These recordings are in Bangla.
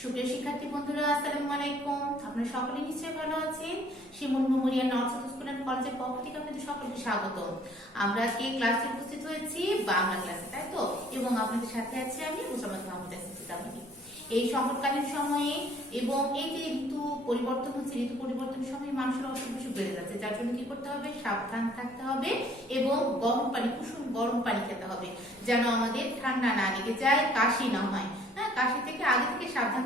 সুপ্রিয় শিক্ষার্থী বন্ধুরা, আসসালামু আলাইকুম। আপনারা সকলে নিশ্চয়ই ভালো আছেন। শিমুল মেমোরিয়াল নর্থ স্কুল এন্ড কলেজের পক্ষ থেকে আপনাদের সকলকে স্বাগত। আমরা আজকে ক্লাসে উপস্থিত হয়েছি বাংলা ক্লাসে, তাই তো? এবং আপনাদের সাথে আছি আমি মুসাম্মদ মাহমুদা সিদ্দিকামণি। এই সংকটকালীন সময়ে এবং এই যে ঋতু পরিবর্তন হচ্ছে, ঋতু পরিবর্তনের সময় মানুষের অসুখ বিসুখ বেড়ে যাচ্ছে, যার জন্য কি করতে হবে? সাবধান থাকতে হবে এবং গরম পানি, কুসুম গরম পানি খেতে হবে, যেন আমাদের ঠান্ডা না লেগে যায়, কাশি না হয়। হ্যাঁ, কাশি থেকে আগে থেকে সাবধান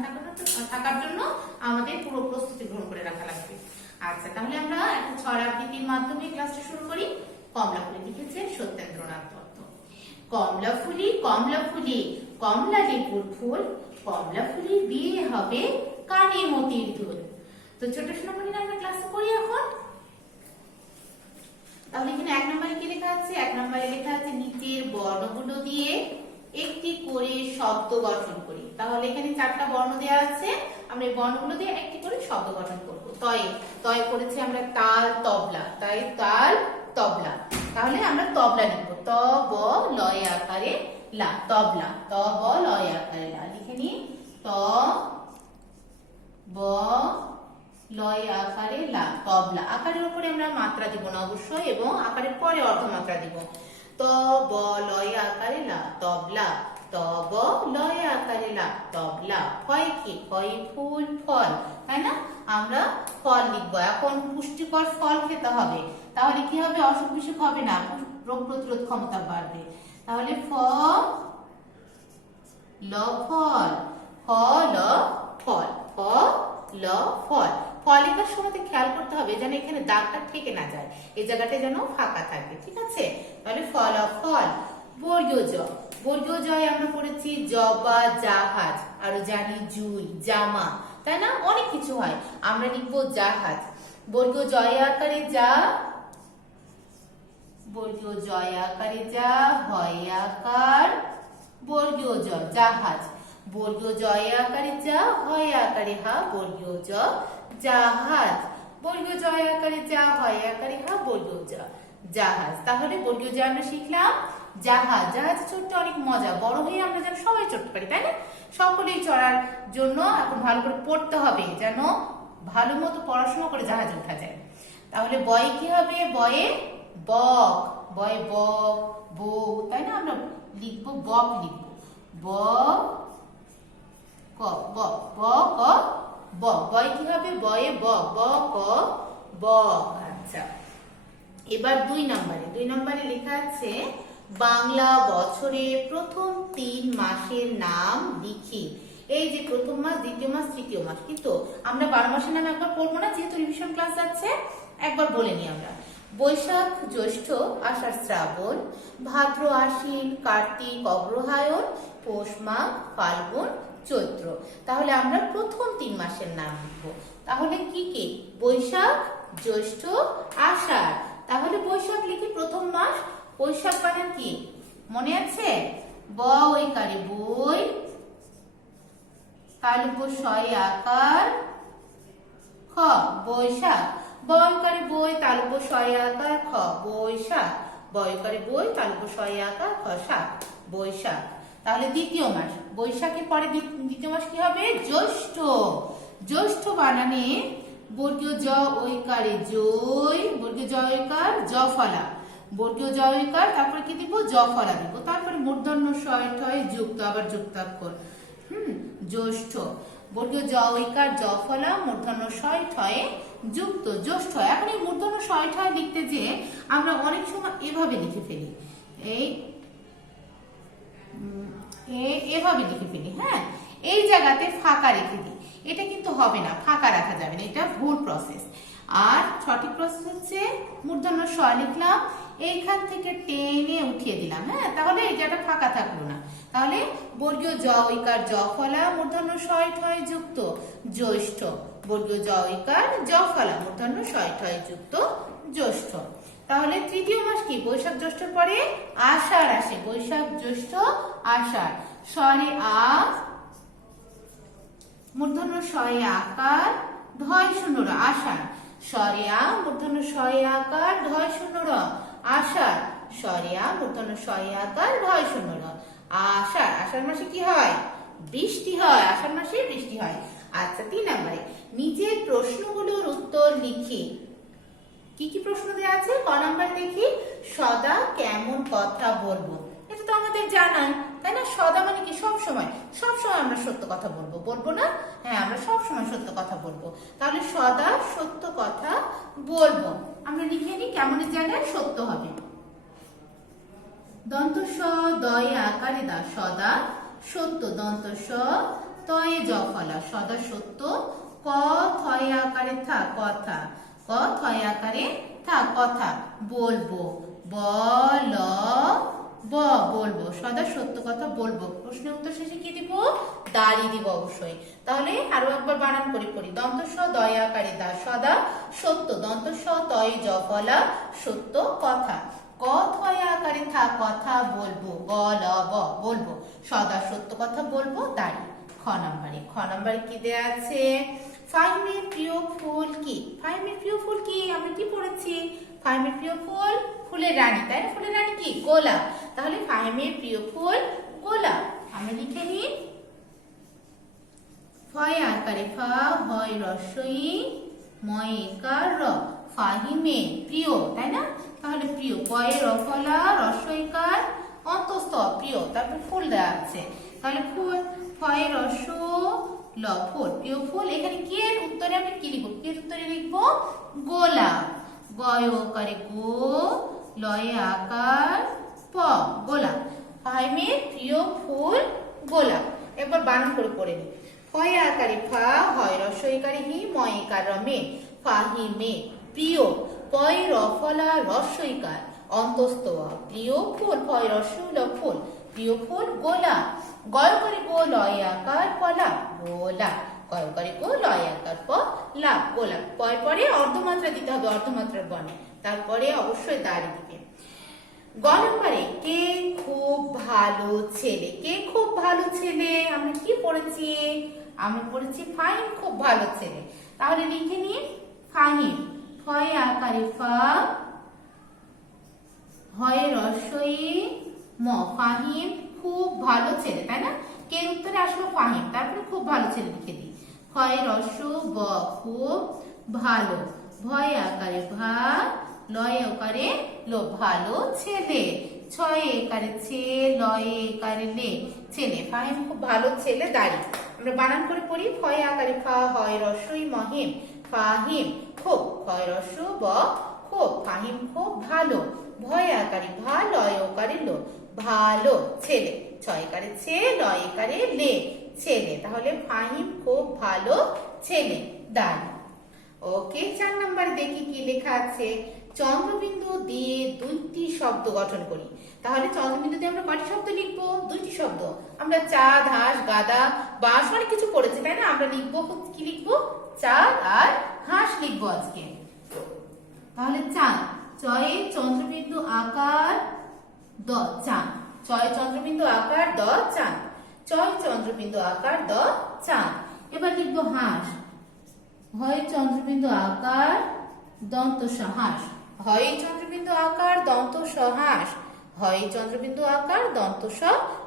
থাকার জন্য আমাদের পুরো প্রস্তুতি গ্রহণ করে রাখা লাগবে। আচ্ছা, তাহলে আমরা একটা ছড়া আবৃত্তির মাধ্যমে ক্লাসটা শুরু করি। কমলা ফুলি লিখেছেন সত্যেন্দ্রনাথ দত্ত। কমলা ফুলি কমলা ফুলি, কমলা লেবুর ফুল, কমলা ফুলি বিয়ে হবে কানে মতির দুল। তো ছোট সোনামণি, আমরা ক্লাসে করি এখন। তাহলে এখানে এক নম্বরে কি লেখা আছে? এক নম্বরে লেখা আছে নিচের বর্ণগুলো দিয়ে একটি করে শব্দ গঠন করি। তাহলে এখানে চারটা বর্ণ দেওয়া আছে, আমরা এই বর্ণগুলো দিয়ে একটি করে শব্দ গঠন করব। তয় করেছি আমরা তাল তবলা, তাই তাল তবলা। তাহলে আমরা তবলা লিখবো, ত ব লয় আকারে লা, তবলা। ত ব লয় আকারে লা লিখে নি, ত ব লয় আকারে লা, তবলা। আকারের উপরে আমরা মাত্রা দিব না অবশ্যই, এবং আকারের পরে অর্ধমাত্রা দিব। ত ব লয় আকারে লা, তবলা। ত ব লয় আকারে লা, তবলা। ফয় কি? ফয় ফুল ফল, তাই না? আমরা ফল লিখবো। এখন পুষ্টিকর ফল খেতে হবে, তাহলে কি হবে? অসুখ বিসুখ হবে না, রোগ প্রতিরোধ ক্ষমতা বাড়বে। তাহলে ফ ল ফল, ফ ল ফল, ফ ল ফল। ফল লেখার সময় খেয়াল করতে হবে যেন এখানে দাগটা থেকে না যায়, এই জায়গাটা যেন ফাঁকা থাকে, ঠিক আছে? তাহলে ফল ফল। বর্গীয় জ, বর্গীয় জয় আমরা পড়েছি জবা, জাহাজ, আরো জানি জুই, জামা, তাই না? অনেক কিছু হয়, আমরা লিখবো জাহাজ। বর্গীয় জয় আকারে যা, বর্গীয় জয় আকারে যা, হয় আকার বর্গীয় জ, জাহাজ। বর্গীয় জয় আকারে যা, হয় আকারে হা, বর্গীয় জ, জাহাজ। বর্গীয় জয় আকারে যা, হয় আকারে হা, বর্গীয় জ, জাহাজ। তাহলে বর্গীয় জ আমরা শিখলাম জাহাজ। জাহাজ চড়তে অনেক মজা, বড় হয়ে আমরা যেন সবাই চড়তে পারি, তাই না? সকলেই চড়ার জন্য এখন ভালো করে পড়তে হবে, যেন ভালো মতো পড়াশোনা করে জাহাজে ওঠা যায়। তাহলে বয়ে কি হবে? বয়ে বক, বয়ে বক, বউ, তাই না? আমরা লিখবো বক, লিখবো ব ক, ব ব ক ব। বয় কি হবে? বয়ে বক, ব ক বক। আচ্ছা, এবার দুই নম্বরে লেখা আছে বাংলা বছরে প্রথম 3 মাসের নাম লিখি। এই যে প্রথম মাস, দ্বিতীয় মাস, তৃতীয় মাস, কিন্তু আমরা 12 মাসের নাম একবার পড়বো না, যেহেতু রিভিশন ক্লাস আছে, একবার বলে নিই আমরা। বৈশাখ জ্যৈষ্ঠ আষাঢ় শ্রাবণ, ভাদ্র আশ্বিন কার্তিক অগ্রহায়ণ, পৌষ মাঘ ফাল্গুন চৈত্র। তাহলে আমরা প্রথম 3 মাসের নাম লিখবো। তাহলে কি কি? বৈশাখ জ্যৈষ্ঠ আষাঢ়। তাহলে বৈশাখ লিখি প্রথম মাস। বৈশাখ মানে কি মনে আছে? ব ওইকারে বই, তার উপর শয় আকার খ, বৈশাখ। বয়কারে বই, তার উপর শয় আকার খ, বৈশাখ। বয়কারে বই, তার উপর শয় আকার খ, শাক, বৈশাখ। তাহলে দ্বিতীয় মাস, বৈশাখের পরে দ্বিতীয় মাস কি হবে? জ্যৈষ্ঠ। জ্যৈষ্ঠ বানানে বর্গীয় জ ঐকারে জয়, বর্গীয় জ ঐকার জফলা, বর্গীয় জ ঐকার, তারপরে কি দিব? জফলা দিব, তারপরে মূর্ধন্য শয় ঠয় যুক্ত, আবার যুক্তাক্ষর, জ্যৈষ্ঠ। বর্গীয় জ ঐকার জফলা, মূর্ধন্য শয় ঠয়ে যুক্ত, জ্যৈষ্ঠ। এখন এই মূর্ধন্য শয় ঠয় লিখতে যে আমরা অনেক সময় এভাবে লিখে ফেলি, এভাবে লিখে ফেলি। হ্যাঁ, এই জায়গাতে ফাঁকা রেখে দিই, এটা কিন্তু হবে না, ফাঁকা রাখা যাবে না, এটা ভুল প্রসেস। আর সঠিক প্রসেস হচ্ছে মূর্ধন্য ষ লিখলাম, এইখান থেকে টেনে উঠিয়ে দিলাম। হ্যাঁ, তাহলে এই জায়গাটা ফাঁকা থাকলো না। তাহলে বর্গীয় জ ঐকার জফলা, মূর্ধন্য শয় ঠয় যুক্ত, জ্যৈষ্ঠ। বর্গীয় জ ঐকার জফলা, মূর্ধন্য শয় ঠয় যুক্ত, জ্যৈষ্ঠ। তাহলে তৃতীয় মাস কি? বৈশাখ জ্যৈষ্ঠের পরে আষাঢ় আসে, বৈশাখ জ্যৈষ্ঠ আষাঢ়। স্বরে আ, মূর্ধন্য শয়ে আকার ধয় শূন্য র, আষাঢ়। স্বরে আ, মূর্ধন্য শয়ে আকার ধয় শূন্য র, আষাঢ়। স্বরে আ, মূর্ধন্য শয়ে আকার ধয় শূন্য র, আষাঢ়। আষাঢ় মাসে কি হয়? বৃষ্টি হয়, আষাঢ় মাসে বৃষ্টি হয়। আচ্ছা 3 নম্বরে নিচের প্রশ্নগুলোর উত্তর লিখি। কি কি প্রশ্ন দেওয়া আছে? ক নাম্বার দেখি, সদা কেমন কথা বলবো। এটা তো আমাদের জানাই, তাই না? সদা মানে কি? সব সময় আমরা সত্য কথা বলবো, বলবো না? হ্যাঁ, আমরা সব সময় সত্য কথা বলবো। তাহলে সদা সত্য কথা বলবো। আমরা লিখে নিই, কেমনের জায়গায় সত্য হবে। দন্ত স দয়ে আকারে দা, সদা সত্য। দন্ত স তয়ে জ ফলা, সদা সত্য। ক থয়ে আকারে থা, কথা। ক থয়ে আকারে থা, কথা বলবো। বল ব বলবো, সদা সত্য কথা বলবো। প্রশ্নের উত্তর শেষে কি দিব? দাঁড়ি দিব অবশ্যই। তাহলে আরো একবার বানান করে পড়ি। দন্ত স দয়ে আকারে দা, সদা সত্য। দন্ত স তয়ে জ ফলা, সত্য কথা। ক থয়ে আকারে থা, কথা বলবো। ব ল ব বলবো, সদা সত্য কথা বলবো, দাঁড়ি। খ নাম্বারে কি দেয়া আছে? ফাহিমের প্রিয় ফুল কি? ফাহিমের প্রিয় ফুল কি? আমরা কি পড়েছি? ফাহিমের প্রিয় ফুল ফুলের রানী, তাই না? ফুলের রানী কি? গোলাপ। তাহলে ফাহিমের প্রিয় ফুল গোলাপ। আমরা লিখে নিই, ফয় আকারে ফা, হয় রস্বই, ময় একার র, ফাহিমে প্রিয়, তাই না? তাহলে প্রিয়, পয়ে রফলা, রস্বইকার অন্তস্থ, প্রিয়। তারপর ফুল দেওয়া আছে, তাহলে ফুল, ফয়ে রস্ব ল, ফুল, প্রিয় ফুল। এখানে কি এর উত্তরে আমরা কি লিখবো? কি এর উত্তরে লিখবো? গোলাপ। গয় ওকারে গো, লয়ে আকার প, গোলাপ। ফাহিমের প্রিয় ফুল গোলাপ। একবার বানান করে পড়ে নি। ফয়ে আকারে ফা, হয় রস্বইকারে হি, ময় একার র মে, ফাহিমে প্রিয়। পয় রফলা, রস্বইকার অন্তস্থ আ, প্রিয় ফুল। পয় রস্বই ল, ফুল, প্রিয় ফুল গোলাপ। গয় করে গো, লয় আকার পলা, গোলাপ। গয় করে গো, লয় আকার প, লাভ, গোলাপ। পয় পরে অর্ধমাত্রা দিতে হবে, অর্ধমাত্রার বর্ণে। তারপরে অবশ্যই দাঁড়ি দিবে। গ নম্বরে কে খুব ভালো ছেলে। কে খুব ভালো ছেলে? আমরা কি পড়েছি? আমরা পড়েছি ফাহিম খুব ভালো ছেলে। তাহলে লিখে নিন, ফাহিম, ফয়ে আকারে ফা, হয় রস্বই ম, ফাহিম খুব ভালো ছেলে, তাই না? কে উত্তরে আসলো ফাহিম, তারপরে খুব ভালো ছেলে লিখে দিই। হয় রস্ব ব, খুব ভালো। ভয় আকারে ভা, লয় ওকারে লো, ভালো ছেলে। ছয় একারে ছে, লয়ে একারে লে, ছেলে। ফাহিম খুব ভালো ছেলে, দাঁড়ি। আমরা বানান করে পড়ি। ফয় আকারে ফা, হয় রস্বই মহিম, ফাহিম খুব। হয় রস্ব ব, খুব, ফাহিম খুব ভালো। ভয় আকারে ভা, লয় ওকারে লো, ভালো ছেলে। ছয় একারে ছে, লয় একারে লে, ছেলে। তাহলে ফাহিম খুব ভালো ছেলে, দাঁড়ি। ওকে, 4 নম্বরে দেখি কি লেখা আছে। চন্দ্রবিন্দু দিয়ে 2টি শব্দ গঠন করি। তাহলে চন্দ্রবিন্দু দিয়ে আমরা কয়টি শব্দ লিখবো? 2টি শব্দ। আমরা চাঁদ, হাঁস, গাদা, বাঁশ অনেক কিছু পড়েছি, তাই না? আমরা লিখবো, কি লিখবো? চাঁদ আর হাঁস লিখবো আজকে। তাহলে চাঁদ, চয়ে চন্দ্রবিন্দু আকার দ, চাঁদ। চয় চন্দ্রবিন্দু আকার দ, চাঁদ। চয় চন্দ্রবিন্দু আকার দ, চাঁদ। এবার লিখবো হাঁস, হয় চন্দ্রবিন্দু আকার দন্ত স, হাঁস। হয় চন্দ্রবিন্দু আকার দন্ত স, হাঁস। হয় চন্দ্রবিন্দু আকার দন্ত স,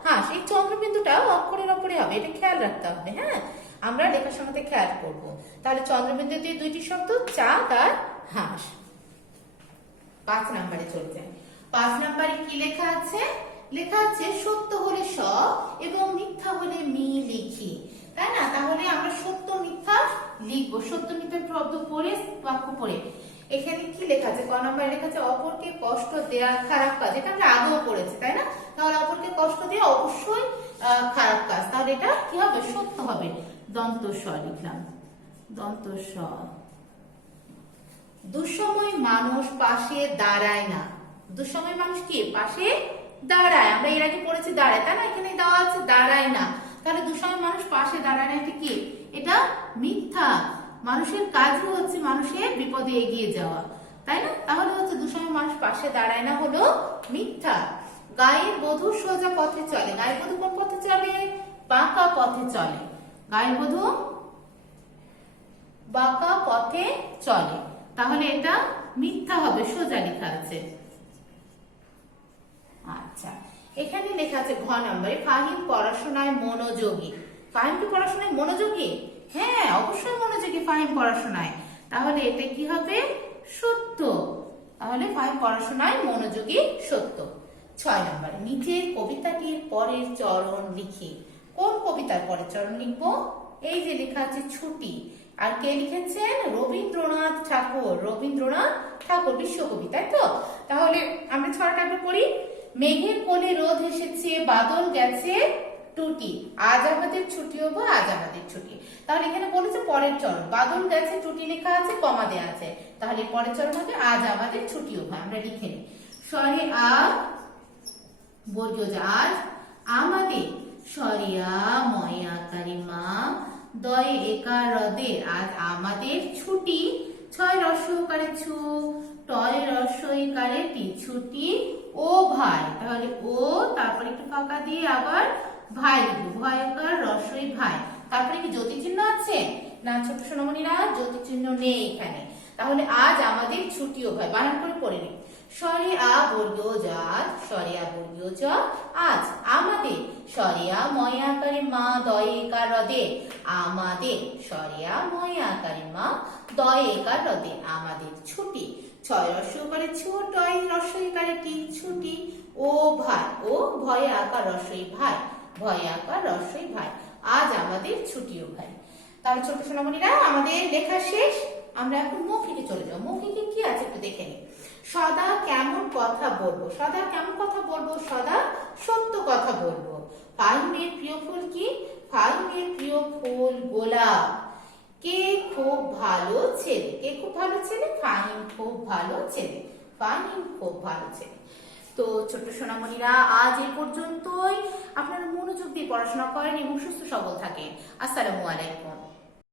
হাঁস। এই চন্দ্রবিন্দুটা অক্ষরের ওপরে হবে, এটা খেয়াল রাখতে হবে। হ্যাঁ, আমরা লেখার সময় খেয়াল করবো। তাহলে চন্দ্রবিন্দু দিয়ে 2টি শব্দ, চাঁদ আর হাঁস। 5 নম্বরে চলে যায়। 5 নম্বরে কি লেখা আছে? লেখা আছে সত্য হলে স এবং মিথ্যা হলে মি লিখি, তাই না? তাহলে আমরা সত্য মিথ্যা লিখবো। সত্য মিথ্যা শব্দ পড়ে, বাক্য পড়ে। এখানে কি লেখা আছে? ক নম্বরে লেখা আছে অপরকে কষ্ট দেওয়া খারাপ কাজ। এটা আমরা আগেও পড়েছি, তাই না? তাহলে অপরকে কষ্ট দেওয়া অবশ্যই খারাপ কাজ। তাহলে এটা কি হবে? সত্য হবে। দন্ত স লিখলাম, দন্ত স। দুঃসময় মানুষ পাশে দাঁড়ায় না। দুঃসময় মানুষ কি? পাশে দাঁড়ায়। আমরা এর আগে পড়েছি দাঁড়ায়, তাই না? এখানে দেওয়া আছে দাঁড়ায় না। তাহলে দুঃসময় মানুষ পাশে দাঁড়ায় না, এটা কি? এটা মিথ্যা। মানুষের কাজই হচ্ছে মানুষের বিপদে এগিয়ে যাওয়া, তাই না? তাহলে হচ্ছে দুঃসময় মানুষ পাশে দাঁড়ায় না হলো মিথ্যা। গায়ের বধূ সোজা পথে চলে। গায়ের বধূ কোন পথে চলে? বাঁকা পথে চলে। গায়ের বধূ বাঁকা পথে চলে। তাহলে এটা মিথ্যা হবে, সোজা লেখা আছে। আচ্ছা, এখানে লেখা আছে ঘ নম্বরে ফাহিম পড়াশোনায় মনোযোগী। ফাহিম কি পড়াশোনায় মনোযোগী? হ্যাঁ, অবশ্যই মনোযোগী ফাহিম পড়াশোনায়। তাহলে এটা কি হবে? সত্য। তাহলে ফাহিম পড়াশোনায় মনোযোগী, সত্য। 6 নম্বরে নিচের কবিতাটির পরের চরণ লিখি। কোন কবিতার পরের চরণ লিখবো? এই যে লেখা আছে ছুটি। আর কে লিখেছেন? রবীন্দ্রনাথ ঠাকুর। রবীন্দ্রনাথ ঠাকুর বিশ্বকবি, তাই তো? তাহলে আমরা 6টা পড়ি। মেঘের কোলে রোদ এসেছে, বাদল গেছে টুটি, আজ আমাদের ছুটি হবো, আজ আমাদের ছুটি। তাহলে এখানে বলেছে পরের চরণ, বাদল গেছে টুটি লেখা আছে, কমা দেয়া আছে। তাহলে পরের চরণ হবে আজ আমাদের ছুটি হবো। আমরা লিখে নিই। স্বরে আ বর্গীয় যা, আজ আমাদের। স্বরে আ ময় আকারে মা, দয়ে একার হ্রদে, আজ আমাদের ছুটি। 6 রস্যকারে ছু, টয় রস্যইকারে টি, ছুটি ও ভাই। তাহলে ও, তারপরে একটু ফাঁকা দিয়ে আবার ভাই লিখবো, ভয়কার রস্যই ভাই। তারপরে কি জ্যোতি চিহ্ন আছে না ছোট সোনামণিরা? জ্যোতি চিহ্ন নেই এখানে। তাহলে আজ আমাদের ছুটি ও ভাই, বানান করে পড়ে নিই। স্বরে আ বর্গীয় যা, স্বরে আ বর্গীয় জ, আজ আমাদের। স্বরে আ ময় আকারে মা, দয়ে একার হ্রদে, আমাদের। স্বরে আ ময় আকারে মা, দয়ে একার হ্রদে, আমাদের ছুটি। 6 রস্যকারে ছু, টয় রস্যইকারে টি, ছুটি ও ভাই। ও ভয়ে আকার রস্যই ভাই, ভয়ে আকার রস্যই ভাই, আজ আমাদের ছুটি ও ভাই। তাহলে ছোট সোনামণিরা আমাদের লেখা শেষ। আমরা এখন মৌখিকে চলে যাবো। মৌখিকে কি আছে একটু দেখে নিই। সদা কেমন কথা বলবো? সদা কেমন কথা বলবো? সদা সত্য কথা বলবো। ফাহিমের প্রিয় ফুল কি? ফাহিমের প্রিয় ফুল গোলাপ। কে খুব ভালো ছেলে? কে খুব ভালো ছেলে? ফাহিম খুব ভালো ছেলে, ফাহিম খুব ভালো ছেলে। তো ছোট্ট সোনামণিরা আজ এই পর্যন্তই। আপনারা মনোযোগ দিয়ে পড়াশোনা করেন এবং সুস্থ সবল থাকেন। আসসালামু আলাইকুম।